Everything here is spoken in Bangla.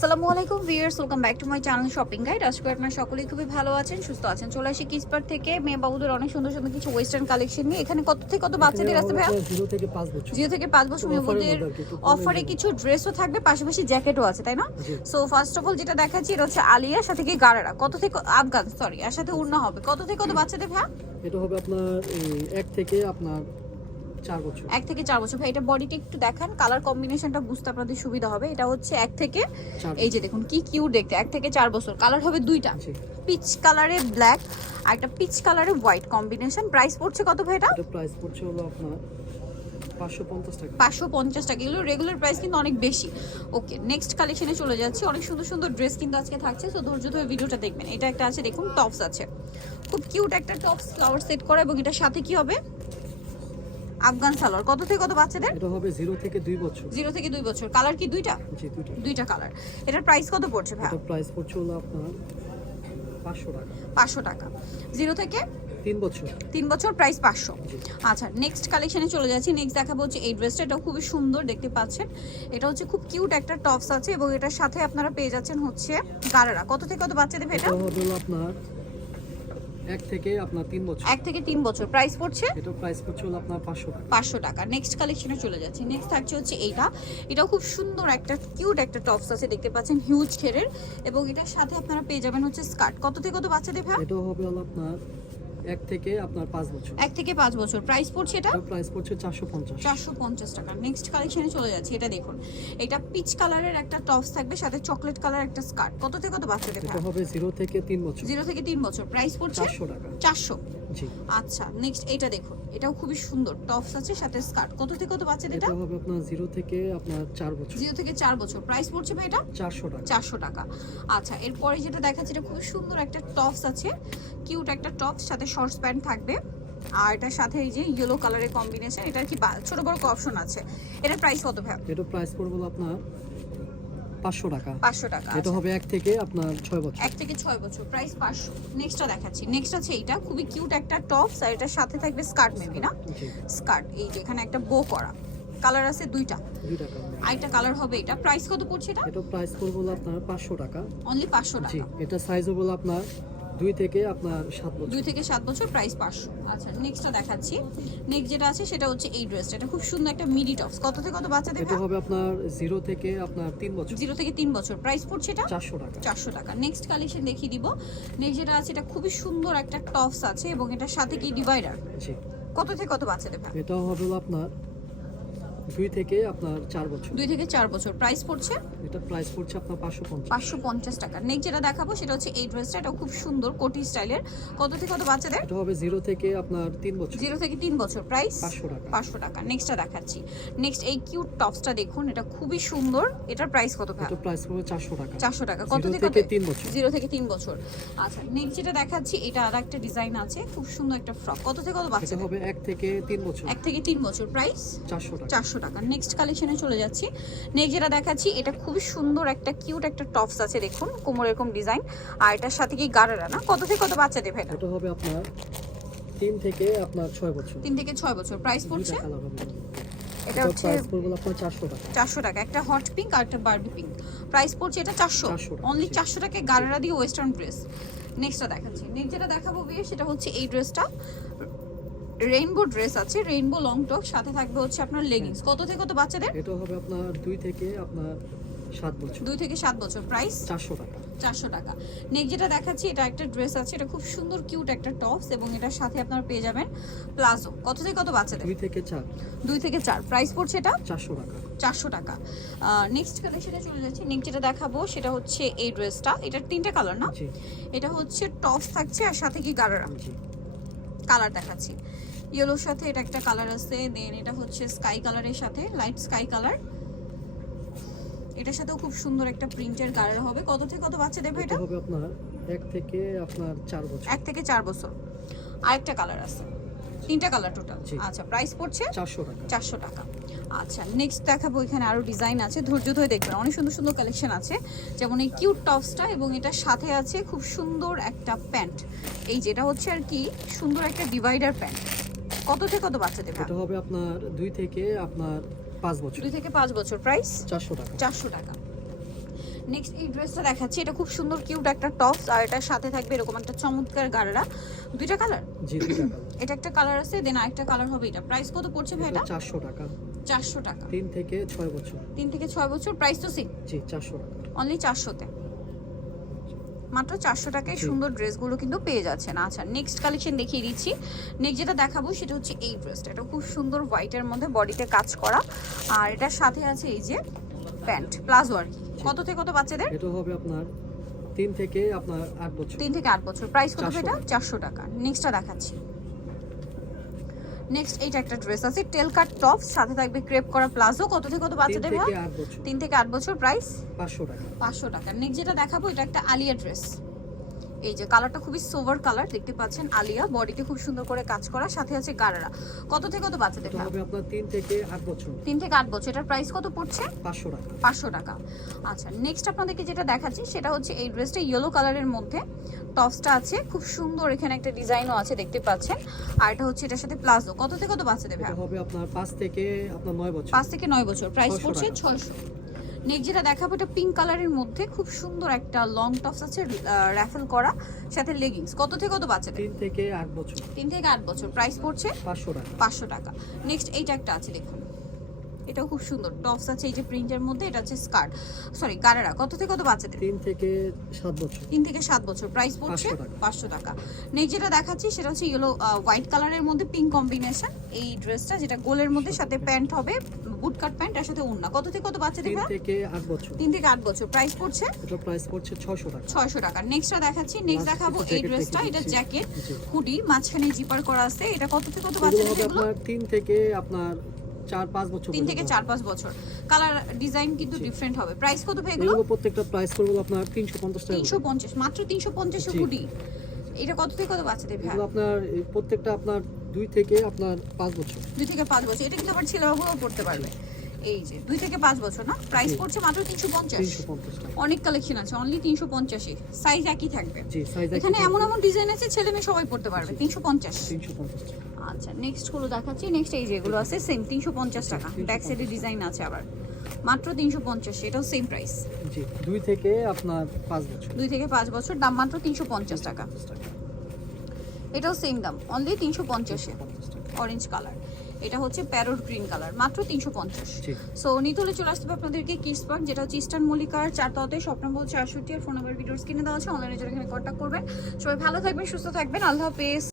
আসসালামু আলাইকুম viewers, welcome back to my channel shopping guide. আজকে আপনারা সকলেই খুবই ভালো আছেন, সুস্থ আছেন। চলে আসি কিসপার থেকে মেয়ে বাবুদের অনেক সুন্দর সুন্দর কিছু ওয়েস্টার্ন কালেকশন নিয়ে। এখানে কত থেকে কত বাচ্চাদের আছে ভাইয়া? 0 থেকে 5 বছর। 0 থেকে 5 বছর মেয়েদের অফারে কিছু ড্রেসও থাকবে, পাশাপাশি জ্যাকেটও আছে, তাই না? সো ফার্স্ট অফ অল যেটা দেখাচ্ছি এটা হচ্ছে আলিয়া, সাথে কি গারারা, কত থেকে আফগান সরি, আর সাথে উড়না হবে। কত থেকে কত বাচ্চাদের ভাইয়া? এটা হবে আপনার 1 থেকে আপনার 4 বছর। 1 থেকে 4 বছর। ভাই এটা বডিটা একটু দেখান, কালার কম্বিনেশনটা বুঝতে আপনাদের সুবিধা হবে। এটা হচ্ছে 1 থেকে, এই যে দেখুন কি কিউট দেখতে, 1 থেকে 4 বছর। কালার হবে দুইটা, পিচ কালারে ব্ল্যাক আর একটা পিচ কালারে হোয়াইট কম্বিনেশন। প্রাইস পড়ছে কত ভাই এটা? এটা প্রাইস পড়ছে হলো আপনার 550 টাকা। 550 টাকা। এগুলো রেগুলার প্রাইস কিন্তু অনেক বেশি। ওকে, নেক্সট কালেকশনে চলে যাচ্ছি। অনেক সুন্দর সুন্দর ড্রেস কিন্তু আজকে থাকছে, সো ধৈর্য ধরে ভিডিওটা দেখবেন। এটা একটা আছে দেখুন, টপস আছে, খুব কিউট একটা টপস, ফ্লাওয়ার সেট করা, এবং এটার সাথে কি হবে? আফগান সালোয়ার। কত থেকে কত বাচ্চাদের? এটা হবে 0 থেকে 2 বছর। 0 থেকে 2 বছর। কালার কি দুইটা? জি, দুইটা। দুইটা কালার। এটার প্রাইস কত পড়ছে ভাই? এটা প্রাইস পড়ছে হলো আপনার 500 টাকা। 500 টাকা। 0 থেকে 3 বছর। 3 বছর, প্রাইস 500। আচ্ছা, নেক্সট কালেকশনে চলে যাচ্ছি। নেক্সট দেখাবো হচ্ছে এই ড্রেসটা। এটাও খুবই সুন্দর দেখতে পাচ্ছেন। এটা হচ্ছে খুব কিউট একটা টপস আছে, এবং এটার সাথে আপনারা পেয়ে যাচ্ছেন হচ্ছে গারারা। কত থেকে কত বাচ্চাদের এটা? এটা হবে হলো আপনার 1 থেকে আপনার 3 বছর। 1 থেকে 3 বছর। প্রাইস পড়ছে এটা প্রাইস পড়ছে হলো আপনার 500 টাকা। 500 টাকা। নেক্সট কালেকশনে চলে যাচ্ছি। নেক্সট থাকছে হচ্ছে এইটা। এটাও খুব সুন্দর একটা কিউট একটা টপস আছে, দেখতে পাচ্ছেন হিউজ ঘেরের, এবং এটার সাথে আপনারা পেয়ে যাবেন হচ্ছে স্কার্ট। কত থেকে কত বাচ্চাদের ভাই? এটা হবে হলো আপনার 1 থেকে আপনার 5 বছর। 1 থেকে 5 বছর। প্রাইস পড়ছে এটা? এটা প্রাইস পড়ছে 450। 450 টাকা। নেক্সট কালেকশনে চলে যাচ্ছে। এটা দেখুন, এটা পিচ কালারের একটা টপস থাকবে, সাথে চকলেট কালার একটা স্কার্ট। কত থেকে কত বাচ্চাদের এটা ভাই? হবে 0 থেকে 3 বছর। 0 থেকে 3 বছর। প্রাইস পড়ছে 400 টাকা। 400। জি। আচ্ছা, নেক্সট এটা দেখুন, এটাও খুবই সুন্দর টপস আছে, সাথে স্কার্ট। কত থেকে কত বাচ্চাদের এটা? এটা হবে আপনার 0 থেকে আপনার 4 বছর। 0 থেকে 4 বছর। প্রাইস পড়ছে ভাই এটা? 400 টাকা। 400 টাকা। আচ্ছা, এরপরে যেটা দেখাচ্ছি, এটা খুবই সুন্দর একটা টপস আছে, কিউট একটা টপস, সাথে শর্টস প্যান্ট থাকবে, আর এটার সাথে এই যে ইয়েলো কালারের কম্বিনেশন। এটার কি ছোট বড় অপশন আছে। এটার প্রাইস কত ভাই? এটা প্রাইস পড়বে আপনার 500 টাকা। 500 টাকা। এটা হবে 1 থেকে আপনার 6 বছর। 1 থেকে 6 বছর। প্রাইস 500। নেক্সটটা দেখাচ্ছি। নেক্সট আছে এইটা, খুবই কিউট একটা টপস, আর এটার সাথে থাকবে স্কার্ট, মেবি না? জি। স্কার্ট। এই যে এখানে একটা বো করা, কালার আছে দুইটা। 2 টাকা। আরেকটা কালার হবে এটা। প্রাইস কত পড়ছে এটা? এটা প্রাইস পড়বে আপনার 500 টাকা। অনলি 500 জি। টাকা। এটা সাইজ হবে আপনার 2 থেকে আপনার 7 বছর। 2 থেকে 7 বছর। প্রাইস 500। আচ্ছা, নেক্সটটা দেখাচ্ছি। নেক্সট যেটা আছে সেটা হচ্ছে এই ড্রেসটা। এটা খুব সুন্দর একটা মিডি টপস। কত থেকে কত বাচ্চাদের? এটা হবে আপনার 0 থেকে আপনার 3 বছর। 0 থেকে 3 বছর। প্রাইস পড়ছে এটা 400 টাকা। 400 টাকা। নেক্সট কালেকশন দেখিয়ে দিব। নেক্সট যেটা আছে, এটা খুবই সুন্দর একটা টপস আছে, এবং এটার সাথে কি ডিভাইডার। জি। কত থেকে কত বাচ্চাদের? এটা হবে আপনার 2 থেকে আপনার 4 বছর। 2 থেকে 4 বছর। প্রাইস পড়ছে এটা প্রাইস পড়ছে আপনার 550। 550 টাকা। নেক্সট যেটা দেখাবো সেটা হচ্ছে এই ড্রেসটা। এটাও খুব সুন্দর কোটি স্টাইলের। কত থেকে কত বাচ্চাদের? এটা হবে 0 থেকে আপনার 3 বছর। 0 থেকে 3 বছর। প্রাইস 500 টাকা। 500 টাকা। নেক্সটটা দেখাচ্ছি। নেক্সট এই কিউট টপসটা দেখুন, এটা খুবই সুন্দর। এটার প্রাইস কত ভাই? এটা প্রাইস পড়বে 400 টাকা। 400 টাকা। কত 0 থেকে থেকে 3 বছর। 0 থেকে 3 বছর। আচ্ছা, নেক্সট যেটা দেখাচ্ছি, এটা আরেকটা ডিজাইন আছে, খুব সুন্দর একটা ফ্রক। কত থেকে কত এটা বাচ্চাদের? হবে 1 থেকে 3 বছর। 1 থেকে 3 বছর। প্রাইস 400 টাকা। 400 টাকা। নেক্সট কালেকশনে চলে যাচ্ছি। নেক্সট যেটা দেখাচ্ছি, এটা খুবই সুন্দর একটা কিউট একটা টপস আছে, দেখুন কোমর এরকম ডিজাইন, আর এটার সাথে কি গারারা না? কত থেকে কত বাচ্চাদের ভাই? এটা হবে আপনার 3 থেকে আপনার 6 বছর। 3 থেকে 6 বছর। প্রাইস পড়ছে দুইটা কালার হবে। এটা হচ্ছে প্রাইস পড়বে আপনার 400 টাকা। 400 টাকা। একটা হট পিঙ্ক আর একটা বারবি পিঙ্ক। প্রাইস পড়ছে এটা 400। 400 টাকা। অনলি 400 টাকায় গারারা দিয়ে ওয়েস্টার্ন ড্রেস। নেক্সটটা দেখাচ্ছি। নেক্সট যেটা দেখাবো বিয়ে, সেটা হচ্ছে এই ড্রেসটা। রেইনবো ড্রেস আছে, রেইনবো লং টপ, সাথে থাকবে হচ্ছে আপনার লেগিংস। কত থেকে কত বাচ্চাদের? এটা হবে আপনার 2 থেকে আপনার 7 বছর। 2 থেকে 7 বছর। প্রাইস 400 টাকা। 400 টাকা। নেক্সট যেটা দেখাচ্ছি, এটা একটা ড্রেস আছে, এটা খুব সুন্দর কিউট একটা টপস, এবং এটার সাথে আপনারা পেয়ে যাবেন প্লাজো। কত থেকে কত বাচ্চাদের? 2 থেকে 4। 2 থেকে 4। প্রাইস পড়ছে এটা 400 টাকা। 400 টাকা। নেক্সট কালেকশনে চলে যাচ্ছি। নেক্সট যেটা দেখাবো সেটা হচ্ছে এই ড্রেসটা। এটার 3টা কালার না? জি। এটা হচ্ছে টপস থাকছে, আর সাথে কি গারারা। জি। কালার দেখাচ্ছি। ইয়েলোর সাথে এটা একটা কালার আছে, দেন এটা হচ্ছে স্কাই কালারের সাথে, লাইট স্কাই কালার। এটার সাথেও খুব সুন্দর একটা প্রিন্টের গাড়ি হবে। কত থেকে কত বাচ্চা দেবে এটা? এটা হবে আপনার 1 থেকে আপনার 4 বছর। 1 থেকে 4 বছর। আরেকটা কালার আছে, 3টা কালার টোটাল। জি। আচ্ছা, প্রাইস পড়ছে 400 টাকা। 400 টাকা। আচ্ছা, নেক্সট দেখাবো। এখানে আরো ডিজাইন আছে, ধৈর্য ধরে দেখবেন। অনেক সুন্দর সুন্দর কালেকশন আছে, যেমন এই কিউট টপসটা, এবং এটার সাথে আছে খুব সুন্দর একটা প্যান্ট। এই যেটা হচ্ছে আর কি সুন্দর একটা ডিভাইডার প্যান্ট। কত থেকে কত বাচ্চা দেবে? এটা হবে আপনার 2 থেকে আপনার 5 বছর। 2 থেকে 5 বছর। প্রাইস 400 টাকা। 400 টাকা। নেক্সট এই ড্রেসটা দেখাচ্ছি, এটা খুব সুন্দর কিউট একটা টপস, আর এটার সাথে থাকবে এরকম একটা চমৎকার গাড়া। দুইটা কালার, জি 2 টাকা। এটা একটা কালার আছে, দেন আরেকটা কালার হবে এটা। প্রাইস কত পড়ছে ভাই এটা? 400 টাকা। 400 টাকা। 3 থেকে 6 বছর। 3 থেকে 6 বছর, প্রাইস তো সেম। জি 400 টাকা। অনলি 400-তে, মাত্র 400 টাকায় সুন্দর ড্রেসগুলো কিন্তু পেয়ে যাচ্ছেন। আচ্ছা নেক্সট কালেকশন দেখিয়ে দিচ্ছি। নেক্সট যেটা দেখাবো সেটা হচ্ছে এই ড্রেসটা, এটা খুব সুন্দর হোয়াইটের মধ্যে বডিতে কাজ করা, আর এটার সাথে আছে এই যে প্যান্ট প্লাজো আর কি। কত থেকে কত বাচ্চাদের? এটা হবে আপনার 3 থেকে আপনার 8 বছর। 3 থেকে 8 বছর। প্রাইস কত 400 এটা? 400 টাকা। নেক্সটটা দেখাচ্ছি। নেক্সট এইটা একটা ড্রেস আছে, টেল কাট টপস, সাথে থাকবে ক্রেপ করা প্লাজো। কত থেকে কত 3 বাচ্চাদের? থেকে 8 বছর। 3 থেকে 8 বছর। প্রাইস 500 টাকা। 500 টাকা। নেক্সট যেটা দেখাবো এটা একটা আলিয়া ড্রেস, এই যে কালারটা খুবই সোভার কালার দেখতে পাচ্ছেন, আলিয়া, বডিতে খুব সুন্দর করে কাজ করা, সাথে আছে গারারা। কত থেকে কত বাচ্চাদের? এটা হবে আপনার 3 থেকে 8 বছর। 3 থেকে 8 বছর। এটার প্রাইস কত পড়ছে? 500 টাকা। 500 টাকা। আচ্ছা নেক্সট আপনাদেরকে যেটা দেখাচ্ছি সেটা হচ্ছে এই ড্রেসটা ইয়েলো কালারের মধ্যে টপসটা আছে, খুব সুন্দর, এখানে একটা ডিজাইনও আছে দেখতে পাচ্ছেন, আর এটা হচ্ছে এটার সাথে প্লাজো। কত থেকে কত বাচ্চাদের? এটা হবে আপনার 5 থেকে আপনার 9 বছর। 5 থেকে 9 বছর। প্রাইস 600 পড়ছে টাকা। 600। নেক্সট যেটা দেখাবো এটা পিঙ্ক কালারের মধ্যে খুব সুন্দর একটা লং টপস আছে, র্যাফেল করা, সাথে লেগিংস। কত থেকে কত বাচ্চাদের? 3 থেকে 8 বছর। 3 থেকে 8 বছর। প্রাইস পড়ছে 500 টাকা। 500 টাকা। নেক্সট এইটা একটা আছে দেখুন, এটাও খুব সুন্দর টপস আছে এই যে প্রিন্টের মধ্যে, এটা হচ্ছে স্কার্ট, সরি গারারা। কত থেকে কত বাচ্চাদের? 3 থেকে 7 বছর। 3 থেকে 7 বছর। প্রাইস পড়ছে 500 টাকা। নেক্সট যেটা দেখাচ্ছি সেটা হচ্ছে ইয়েলো হোয়াইট কালারের মধ্যে পিঙ্ক কম্বিনেশন এই ড্রেসটা, যেটা গোলের মধ্যে, সাথে প্যান্ট হবে বুট কাট প্যান্ট, আর সাথে ওড়না। কত থেকে কত বাচ্চাদের? 3 থেকে 8 বছর। 3 থেকে 8 বছর। প্রাইস পড়ছে এটা প্রাইস পড়ছে 600 টাকা। 600 টাকা। নেক্সটটা দেখাচ্ছি, নেক্সট Last দেখাবো কিছু এই jacket ড্রেসটা, দেখিয়ে এটা দিচ্ছি। জ্যাকেট জি। হুডি, মাঝখানে জিপার করা আছে। এটা কত থেকে কত এগুলো বাচ্চাদের? হবে এগুলো আপনার 3 থেকে আপনার 4-5 বছর। 3 থেকে 4-5 বছর। কালার ডিজাইন কিন্তু ডিফারেন্ট হবে। প্রাইস কত ভাই এগুলো? এগুলো প্রত্যেকটা প্রাইস করবে আপনার 350 টাকা। 350, মাত্র 350 এ জি। হুডি। এটা কত থেকে কত বাচ্চাদের ভাই? এগুলো আপনার প্রত্যেকটা আপনার 2 থেকে আপনার 5 বছর। 2 থেকে 5 বছর। এটা কিন্তু আবার ছেলেরাও পড়তে পারবে। এই যে 2 থেকে 5 বছর না? প্রাইস জি। পড়ছে মাত্র 350। 350 টাকা। অনেক কালেকশন আছে, অনলি 350 এ। সাইজ একই থাকবে। জি সাইজ এখানে এমন এমন ডিজাইন আছে ছেলে মেয়ে সবাই পড়তে পারবে। 350। 350 টাকা। আচ্ছা নেক্সট গুলো দেখাচ্ছি। নেক্সট এই যেগুলো আছে সেম 350 টাকা। ব্যাক সাইডে ডিজাইন আছে আবার, মাত্র 350। এটাও সেম প্রাইস। জি 2 থেকে আপনার 5 বছর। 2 থেকে 5 বছর, দাম মাত্র 350 টাকা। 50 টাকা। এটাও সেম দাম, অনলি 350 এ। 50 টাকা। অরেঞ্জ কালার, এটা হচ্ছে প্যারোট গ্রিন কালার, মাত্র 350। জি। সো নিতে হলে চলে আসতে হবে আপনাদেরকে কিডস পার্ক, যেটা হচ্ছে ইস্টার্ন মল্লিকার 4 তলাতে, শপ নম্বর 68, আর ফোন নাম্বার ভিডিওস কিনে দেওয়া আছে। অনলাইনে যারা এখানে কন্ট্যাক্ট করবেন। সবাই ভালো থাকবেন, সুস্থ থাকবেন, আল্লাহ হাফেজ।